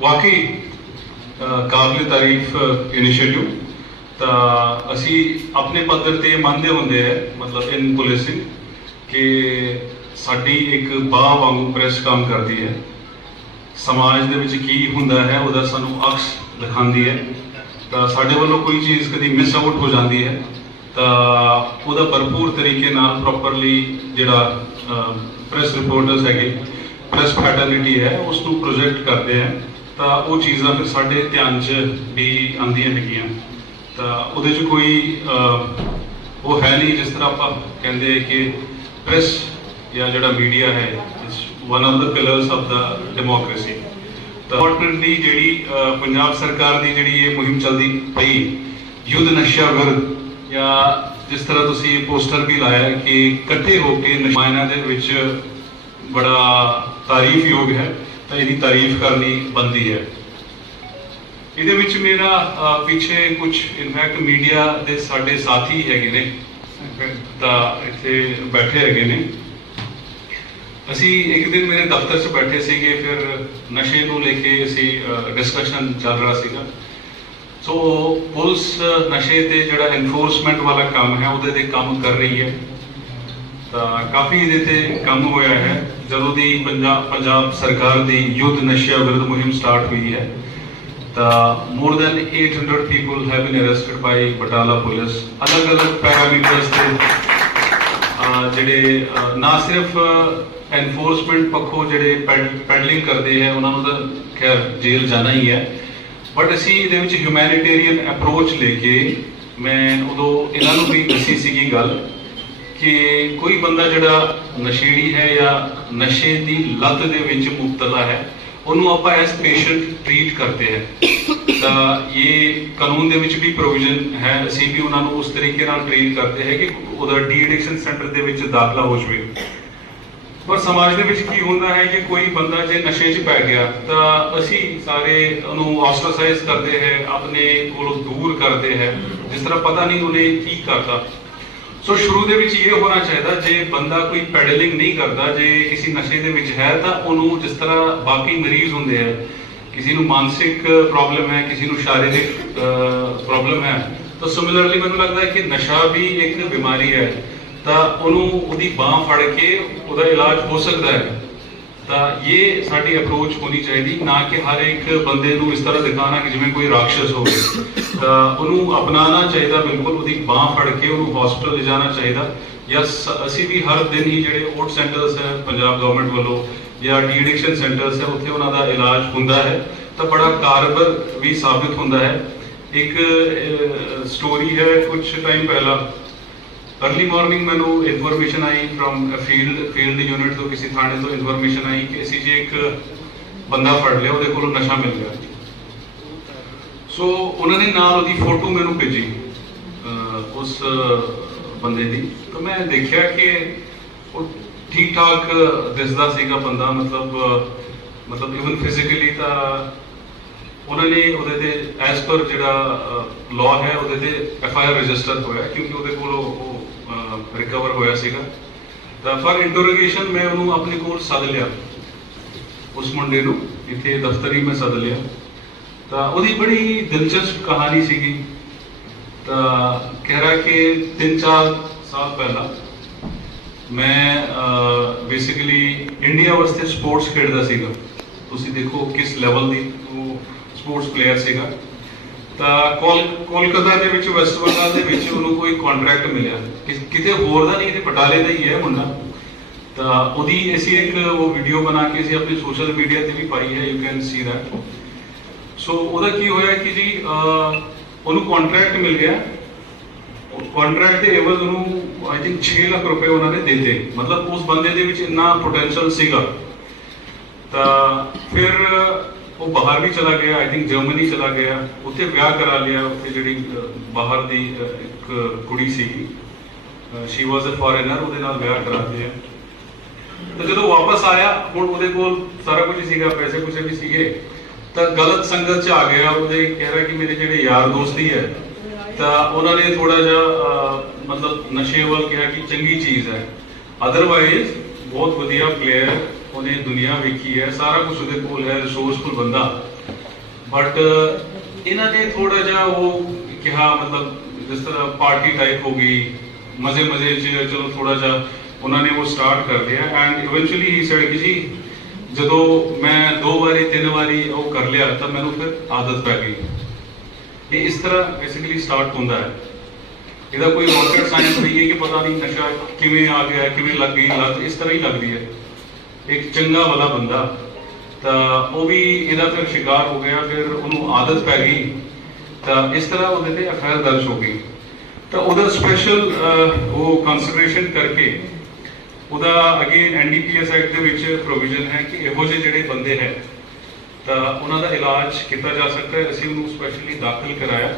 ਵਾਕਈ ਕਾਬਲੇ ਤਾਰੀਫ ਇਨੀਸ਼ੀਏਟਿਵ ਤਾਂ ਅਸੀਂ ਆਪਣੇ ਪੱਧਰ ਤੇ ਮੰਨਦੇ ਹੁੰਦੇ ਹੈ ਮਤਲਬ ਇਨ ਪੁਲਿਸਿੰਗ ਕਿ ਸਾਡੀ ਇੱਕ ਬਾਹ ਵਾਂਗੂ ਪ੍ਰੈਸ ਕੰਮ ਕਰਦੀ ਹੈ। ਸਮਾਜ ਦੇ ਵਿੱਚ ਕੀ ਹੁੰਦਾ ਹੈ, ਉਹਦਾ ਸਾਨੂੰ ਅਕਸ ਦਿਖਾਉਂਦੀ ਹੈ। ਤਾਂ ਸਾਡੇ ਵੱਲੋਂ ਕੋਈ ਚੀਜ਼ ਕਦੀ ਮਿਸ ਆਊਟ ਹੋ ਜਾਂਦੀ ਹੈ। ਤਾਂ ਉਹਦਾ ਭਰਪੂਰ ਤਰੀਕੇ ਨਾਲ ਪ੍ਰੋਪਰਲੀ ਜਿਹੜਾ ਪ੍ਰੈਸ ਰਿਪੋਰਟਰਸ ਹੈਗੇ ਪ੍ਰੈਸ ਫੈਟਰਨਿਟੀ ਹੈ, ਉਸ ਨੂੰ ਪ੍ਰੋਜੈਕਟ ਕਰਦੇ ਆ ਤਾਂ ਉਹ ਚੀਜ਼ਾਂ ਫਿਰ ਸਾਡੇ ਧਿਆਨ 'ਚ ਵੀ ਆਉਂਦੀਆਂ ਹੈਗੀਆਂ। ਤਾਂ ਉਹਦੇ 'ਚ ਕੋਈ ਉਹ ਹੈ ਨਹੀਂ ਜਿਸ ਤਰ੍ਹਾਂ ਆਪਾਂ ਕਹਿੰਦੇ ਕਿ ਪ੍ਰੈਸ ਜਾਂ ਜਿਹੜਾ ਮੀਡੀਆ ਹੈ ਇਸ one of the pillars of the democracy ਤਾਂ ਇੰਪੋਰਟੈਂਟਲੀ ਜਿਹੜੀ ਪੰਜਾਬ ਸਰਕਾਰ ਦੀ ਜਿਹੜੀ ਇਹ ਮੁਹਿੰਮ ਚੱਲਦੀ ਪਈ, ਯੁੱਧ ਨਸ਼ਾ ਵਿਰੁੱਧ ਜਾਂ ਜਿਸ ਤਰ੍ਹਾਂ ਤੁਸੀਂ ਪੋਸਟਰ ਵੀ ਲਾਇਆ ਕਿ ਇਕੱਠੇ ਹੋ ਕੇ ਨਸ਼ਾਇਨਾਂ ਦੇ ਵਿੱਚ ਬੜਾ ਤਾਰੀਫਯੋਗ ਹੈ ਤਾਂ ਇਹਦੀ ਤਾਰੀਫ ਕਰਨੀ ਬੰਦੀ ਹੈ। ਇਹਦੇ ਵਿੱਚ ਮੇਰਾ ਪਿੱਛੇ ਕੁਝ ਇਨਫੈਕਟ ਮੀਡੀਆ ਦੇ ਸਾਡੇ ਸਾਥੀ ਹੈਗੇ ਨੇ ਤਾਂ ਇੱਥੇ ਬੈਠੇ ਹੈਗੇ ਨੇ। ਅਸੀਂ ਇੱਕ ਦਿਨ ਮੇਰੇ ਦਫ਼ਤਰ 'ਚ ਬੈਠੇ ਸੀਗੇ, ਫਿਰ ਨਸ਼ੇ ਨੂੰ ਲੈ ਕੇ ਅਸੀਂ ਡਿਸਕਸ਼ਨ ਚੱਲ ਰਿਹਾ ਸੀਗਾ। ਸੋ ਪੁਲਿਸ ਨਸ਼ੇ ਤੇ ਜਿਹੜਾ ਐਨਫੋਰਸਮੈਂਟ ਵਾਲਾ ਕੰਮ ਹੈ, ਉਹਦੇ ਤੇ ਕੰਮ ਕਰ ਰਹੀ ਹੈ। ਤਾਂ ਕਾਫੀ ਇਹਦੇ ਤੇ ਕੰਮ ਹੋਇਆ ਹੈ। ਜਦੋਂ ਦੀ ਪੰਜਾਬ ਪੰਜਾਬ ਸਰਕਾਰ ਦੀ ਯੁੱਧ ਨਸ਼ਾ ਵਿਰੁੱਧ ਮੁਹਿੰਮ ਸਟਾਰਟ ਹੋਈ ਹੈ, ਤਾਂ more than 800 people have been arrested by Batala police ਅਲੱਗ-ਅਲੱਗ ਪੈਰਾਮੀਟਰਸ ਤੇ ਜਿਹੜੇ ਨਾ ਸਿਰਫ ਐਨਫੋਰਸਮੈਂਟ ਪੱਖੋਂ ਜਿਹੜੇ ਪੈਡਲਿੰਗ ਕਰਦੇ ਹੈ, ਉਹਨਾਂ ਨੂੰ ਤਾਂ ਖੈਰ ਜੇਲ੍ਹ ਜਾਣਾ ਹੀ ਹੈ। ਬਟ ਅਸੀਂ ਇਹਦੇ ਵਿੱਚ ਹਿਊਮੈਨਿਟੇਰੀਅਨ ਅਪਰੋਚ ਲੈ ਕੇ, ਮੈਂ ਉਦੋਂ ਇਹਨਾਂ ਨੂੰ ਵੀ ਦੱਸੀ ਸੀਗੀ ਗੱਲ ਕਿ ਕੋਈ ਬੰਦਾ ਜਿਹੜਾ ਨਸ਼ੇੜੀ ਹੈ ਜਾਂ ਨਸ਼ੇ ਦੀ ਲਤ ਦੇ ਵਿੱਚ ਮੁਬਤਲਾ ਹੈ, ਉਹਨੂੰ ਆਪਾਂ ਐਸ ਪੇਸ਼ੈਂਟ ਟ੍ਰੀਟ ਕਰਦੇ ਹੈ। ਤਾਂ ਇਹ ਕਾਨੂੰਨ ਦੇ ਵਿੱਚ ਵੀ ਪ੍ਰੋਵੀਜ਼ਨ ਹੈ, ਅਸੀਂ ਵੀ ਉਹਨਾਂ ਨੂੰ ਉਸ ਤਰੀਕੇ ਨਾਲ ਟ੍ਰੀਟ ਕਰਦੇ ਹੈ ਕਿ ਉਹਦਾ ਡੀ ਐਡਿਕਸ਼ਨ ਸੈਂਟਰ ਦੇ ਵਿੱਚ ਦਾਖਲਾ ਹੋ ਜਾਵੇ। ਪਰ ਸਮਾਜ ਦੇ ਵਿੱਚ ਕੀ ਹੁੰਦਾ ਹੈ ਕਿ ਕੋਈ ਬੰਦਾ ਜੇ ਨਸ਼ੇ 'ਚ ਪੈ ਗਿਆ, ਤਾਂ ਅਸੀਂ ਸਾਰੇ ਉਹਨੂੰ ਆਸਟ੍ਰਾਸਾਈਜ਼ ਕਰਦੇ ਹੈ, ਆਪਣੇ ਕੋਲੋਂ ਦੂਰ ਕਰਦੇ ਹੈ। ਜਿਸ ਤਰ੍ਹਾਂ ਪਤਾ ਨਹੀਂ ਉਹਨੇ ਕੀ ਕਰਤਾ। ਸੋ ਸ਼ੁਰੂ ਦੇ ਵਿੱਚ ਇਹ ਹੋਣਾ ਚਾਹੀਦਾ, ਜੇ ਬੰਦਾ ਕੋਈ ਪੈਡਲਿੰਗ ਨਹੀਂ ਕਰਦਾ, ਜੇ ਕਿਸੇ ਨਸ਼ੇ ਦੇ ਵਿੱਚ ਹੈ, ਤਾਂ ਉਹਨੂੰ ਜਿਸ ਤਰ੍ਹਾਂ ਬਾਕੀ ਮਰੀਜ਼ ਹੁੰਦੇ ਆ, ਕਿਸੇ ਨੂੰ ਮਾਨਸਿਕ ਪ੍ਰੋਬਲਮ ਹੈ, ਕਿਸੇ ਨੂੰ ਸ਼ਾਰੀਰਿਕ ਪ੍ਰੋਬਲਮ ਹੈ, ਤਾਂ ਸਿਮਿਲਰਲੀ ਮੈਨੂੰ ਲੱਗਦਾ ਕਿ ਨਸ਼ਾ ਵੀ ਇੱਕ ਬਿਮਾਰੀ ਹੈ, ਤਾਂ ਉਹਨੂੰ ਉਹਦੀ ਬਾਹ ਫੜ ਕੇ ਉਹਦਾ ਇਲਾਜ ਹੋ ਸਕਦਾ ਹੈ। ਤਾਂ ਇਹ ਸਾਡੀ ਅਪਰੋਚ ਹੋਣੀ ਚਾਹੀਦੀ, ਨਾ ਕਿ ਹਰ ਇੱਕ ਬੰਦੇ ਨੂੰ ਇਸ ਤਰ੍ਹਾਂ ਦਿਖਾਣਾ ਕਿ ਜਿਵੇਂ ਕੋਈ ਰਾਖਸ਼ ਹੋਵੇ। ਤਾਂ ਉਹਨੂੰ ਅਪਣਾਉਣਾ ਚਾਹੀਦਾ ਬਿਲਕੁਲ, ਉਹਦੀ ਬਾਹ ਫੜ ਕੇ ਉਹਨੂੰ ਹਸਪੀਟਲ ਲਿਜਾਣਾ ਚਾਹੀਦਾ। ਜਾਂ ਅਸੀਂ ਵੀ ਹਰ ਦਿਨ ਹੀ ਜਿਹੜੇ ਓਟ ਸੈਂਟਰਸ ਹੈ, ਪੰਜਾਬ ਗਵਰਨਮੈਂਟ ਵੱਲੋਂ, ਜਾਂ ਡੀ ਐਡਿਕਸ਼ਨ ਸੈਂਟਰਸ ਹੈ, ਉੱਥੇ ਉਹਨਾਂ ਦਾ ਇਲਾਜ ਹੁੰਦਾ ਹੈ। ਤਾਂ ਬੜਾ ਕਾਰਗਰ ਵੀ ਸਾਬਿਤ ਹੁੰਦਾ ਹੈ। ਇੱਕ ਸਟੋਰੀ ਹੈ ਕੁਝ ਟਾਈਮ ਪਹਿਲਾਂ अर्ਲੀ ਮਾਰਨਿੰਗ ਮੈਨੂੰ ਇਨਫੋਰਮੇਸ਼ਨ ਆਈ ਫਰਮ ਫੀਲਡ ਫੀਲਡ ਯੂਨਿਟ ਤੋਂ ਕਿਸੇ ਥਾਣੇ ਤੋਂ ਇਨਫੋਰਮੇਸ਼ਨ ਆਈ ਕਿ ਅਸੀਂ ਜੇ ਇੱਕ ਬੰਦਾ ਫੜ ਲਿਆ, ਉਹਦੇ ਕੋਲੋਂ ਨਸ਼ਾ ਮਿਲ ਗਿਆ। ਸੋ ਉਹਨਾਂ ਨੇ ਨਾਲ ਉਹਦੀ ਫੋਟੋ ਮੈਨੂੰ ਭੇਜੀ ਉਸ ਬੰਦੇ ਦੀ। ਤਾਂ ਮੈਂ ਦੇਖਿਆ ਕਿ ਉਹ ਠੀਕ ਠਾਕ ਦਿਸਦਾ ਸੀਗਾ ਬੰਦਾ, ਮਤਲਬ ਮਤਲਬ ਇਵਨ ਫਿਜ਼ੀਕਲੀ ਤਾਂ ਉਹਨਾਂ ਨੇ ਉਹਦੇ ਤੇ ਐਸ ਪਰ ਜਿਹੜਾ ਲਾਅ ਹੈ, ਉਹਦੇ ਤੇ ਐਫ ਆਈ ਆਰ ਰਜਿਸਟਰ ਹੋਇਆ, ਕਿਉਂਕਿ ਉਹਦੇ ਕੋਲ ਉਹ ਰਿਕਵਰ ਹੋਇਆ ਸੀਗਾ। ਤਾਂ ਫਰ ਇੰਟਰੋਗੇਸ਼ਨ ਮੈਂ ਉਹਨੂੰ ਆਪਣੇ ਕੋਲ ਸੱਦ ਲਿਆ। ਉਸ ਮੁੰਡੇ ਨੂੰ, ਇੱਥੇ ਦਫ਼ਤਰੀ ਮੈਂ ਸੱਦ ਲਿਆ। ਤਾਂ ਉਹਦੀ ਬੜੀ ਦਿਲਚਸਪ ਕਹਾਣੀ ਸੀਗੀ। ਤਾਂ ਕਹਿ ਰਿਹਾ ਕਿ 3-4 ਸਾਲ ਪਹਿਲਾਂ ਮੈਂ ਬੇਸਿਕਲੀ ਇੰਡੀਆ ਵਾਸਤੇ ਸਪੋਰਟਸ ਖੇਡਦਾ ਸੀਗਾ। ਤੁਸੀਂ ਦੇਖੋ ਕਿਸ ਲੈਵਲ ਦੀ ਉਹ ਸਪੋਰਟਸ ਪਲੇਅਰ ਸੀਗਾ। ਤਾਂ ਕੋਲਕਾਤਾ ਦੇ ਵਿੱਚ, ਵੈਸਟ ਬੰਗਾਲ ਦੇ ਵਿੱਚ ਉਹਨੂੰ ਕੋਈ ਕੰਟਰੈਕਟ ਮਿਲਿਆ। ਕਿਤੇ ਹੋਰ ਦਾ ਨਹੀਂ ਇਹ ਬਟਾਲੇ ਦਾ ਹੀ ਹੈ ਮੁੰਡਾ। ਤਾਂ ਉਹਦੀ ਅਸੀਂ ਇੱਕ ਉਹ ਵੀਡੀਓ ਬਣਾ ਕੇ ਅਸੀਂ ਆਪਣੀ ਸੋਸ਼ਲ ਮੀਡੀਆ ਤੇ ਵੀ ਪਾਈ ਹੈ you can see that so ਉਹਦਾ ਕੀ ਹੋਇਆ ਕਿ ਜੀ ਉਹਨੂੰ ਕੰਟਰੈਕਟ ਮਿਲ ਗਿਆ। ਕੰਟਰੈਕਟ ਦੇ ਐਵਜ਼ ਉਹਨੂੰ ਆਈ ਥਿੰਕ 6 ਲੱਖ ਰੁਪਏ ਉਹਨਾਂ ਨੇ ਦੇ ਦਿੱਤੇ। ਮਤਲਬ ਉਸ ਬੰਦੇ ਦੇ ਵਿੱਚ ਇੰਨਾ ਪੋਟੈਂਸ਼ੀਅਲ ਸੀਗਾ। ਤਾਂ ਫਿਰ ਉਹ ਬਾਹਰ ਵੀ ਚਲਾ ਗਿਆ ਆਈ ਥਿੰਕ ਜਰਮਨੀ ਚਲਾ ਗਿਆ, ਉੱਥੇ ਵਿਆਹ ਕਰਾ ਲਿਆ, ਉੱਥੇ ਜਿਹੜੀ ਬਾਹਰ ਦੀ ਇੱਕ ਕੁੜੀ ਸੀਗੀ। ਸ਼ੀ ਵਾਸ ਅ ਫੋਰੇਨਰ ਉਹਦੇ ਨਾਲ ਵਿਆਹ ਕਰਾ ਲਿਆ। ਤਾਂ ਜਦੋਂ ਵਾਪਸ ਆਇਆ, ਹੁਣ ਉਹਦੇ ਕੋਲ ਸਾਰਾ ਕੁਝ ਸੀਗਾ, ਪੈਸੇ ਪੂਸੇ ਵੀ ਸੀਗੇ, ਤਾਂ ਗਲਤ ਸੰਗਤ ਚ ਆ ਗਿਆ, ਉਹਦੇ ਕਹਿ ਰਿਹਾ ਕਿ ਮੇਰੇ ਜਿਹੜੇ ਯਾਰ ਦੋਸਤੀ ਹੈ ਤਾਂ ਉਹਨਾਂ ਨੇ ਥੋੜਾ ਜਿਹਾ ਮਤਲਬ ਨਸ਼ੇ ਵੱਲ ਕਿਹਾ ਕਿ ਚੰਗੀ ਚੀਜ਼ ਹੈ। ਅਦਰਵਾਈਜ਼ ਬਹੁਤ ਵਧੀਆ ਪਲੇਅਰ ਉਹਨੇ ਦੁਨੀਆ ਵੇਖੀ ਹੈ, ਸਾਰਾ ਕੁਝ ਉਹਦੇ ਕੋਲ ਹੈ ਰਿਸੋਰਸਫੁਲ ਬੰਦਾ। ਬਟ ਇਹਨਾਂ ਨੇ ਥੋੜਾ ਜਿਹਾ ਉਹ ਕਿਹਾ, ਮਤਲਬ ਜਿਸ ਤਰ੍ਹਾਂ ਪਾਰਟੀ ਟਾਈਪ ਹੋ ਗਈ, ਮਜ਼ੇ ਮਜ਼ੇ ਚ ਚਲੋ ਥੋੜਾ ਜਿਹਾ ਉਹਨਾਂ ਨੇ ਉਹ ਸਟਾਰਟ ਕਰ ਲਿਆ। ਐਂਡ ਇਵੈਂਚੁਅਲੀ ਹੀ ਸੈਡ ਕਿ ਜੀ, ਜਦੋਂ ਮੈਂ ਦੋ ਵਾਰੀ, ਤਿੰਨ ਵਾਰੀ ਉਹ ਕਰ ਲਿਆ, ਤਾਂ ਮੈਨੂੰ ਫਿਰ ਆਦਤ ਪੈ ਗਈ। ਇਹ ਇਸ ਤਰ੍ਹਾਂ ਬੇਸਿਕਲੀ ਸਟਾਰਟ ਹੁੰਦਾ ਹੈ। ਇਹਦਾ ਕੋਈ ਰਾਕਟ ਸਾਇੰਸ ਨਹੀਂ ਹੈ ਕਿ ਪਤਾ ਨਹੀਂ ਨਸ਼ਾ ਕਿਵੇਂ ਆ ਗਿਆ, ਕਿਵੇਂ ਲੱਗ ਗਈ, ਲੱਤ ਇਸ ਤਰ੍ਹਾਂ ਹੀ ਲੱਗਦੀ ਹੈ। ਇੱਕ ਚੰਗਾ ਵਾਲਾ ਬੰਦਾ, ਤਾਂ ਉਹ ਵੀ ਇਹਦਾ ਫਿਰ ਸ਼ਿਕਾਰ ਹੋ ਗਿਆ, ਫਿਰ ਉਹਨੂੰ ਆਦਤ ਪੈ ਗਈ, ਤਾਂ ਇਸ ਤਰ੍ਹਾਂ ਉਹਦੇ ਤੇ ਐਫਆਈਆਰ ਦਰਜ ਹੋ ਗਈ। ਤਾਂ ਉਹਦਾ ਸਪੈਸ਼ਲ ਉਹ ਕੰਸੀਡਰੇਸ਼ਨ ਕਰਕੇ ਉਹਦਾ ਅਗੇਨ ਐਨਡੀਪੀਐਸ ਐਕਟ ਦੇ ਵਿੱਚ ਪ੍ਰੋਵੀਜ਼ਨ ਹੈ ਕਿ ਇਹੋ ਜਿਹੇ ਜਿਹੜੇ ਬੰਦੇ ਹੈ, ਤਾਂ ਉਹਨਾਂ ਦਾ ਇਲਾਜ ਕੀਤਾ ਜਾ ਸਕਦਾ ਹੈ। ਅਸੀਂ ਉਹਨੂੰ ਸਪੈਸ਼ਲੀ ਦਾਖਲ ਕਰਾਇਆ।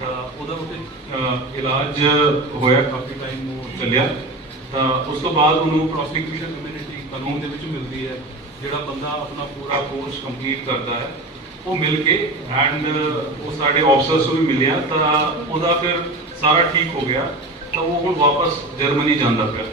ਤਾਂ ਉਹਦਾ ਉੱਤੇ ਇਲਾਜ ਹੋਇਆ, ਕਾਫੀ ਟਾਈਮ ਉਹ ਚੱਲਿਆ। ਤਾਂ ਉਸ ਤੋਂ ਬਾਅਦ ਉਹਨੂੰ ਪ੍ਰੋਸੀਕਿਊਸ਼ਨ ਕਮਿਊਨਿਟੀ ਕਾਨੂੰਨ ਦੇ ਵਿੱਚ ਮਿਲਦੀ ਹੈ, ਜਿਹੜਾ ਬੰਦਾ ਆਪਣਾ ਪੂਰਾ ਕੋਰਸ ਕੰਪਲੀਟ ਕਰਦਾ ਹੈ, ਉਹ ਮਿਲ ਕੇ ਐਂਡ ਉਹ ਸਾਡੇ ਆਫਸਰਸ ਨੂੰ ਵੀ ਮਿਲਿਆ, ਤਾਂ ਉਹਦਾ ਫਿਰ ਸਾਰਾ ਠੀਕ ਹੋ ਗਿਆ, ਤਾਂ ਉਹ ਹੁਣ ਵਾਪਸ ਜਰਮਨੀ ਜਾਂਦਾ ਪਿਆ।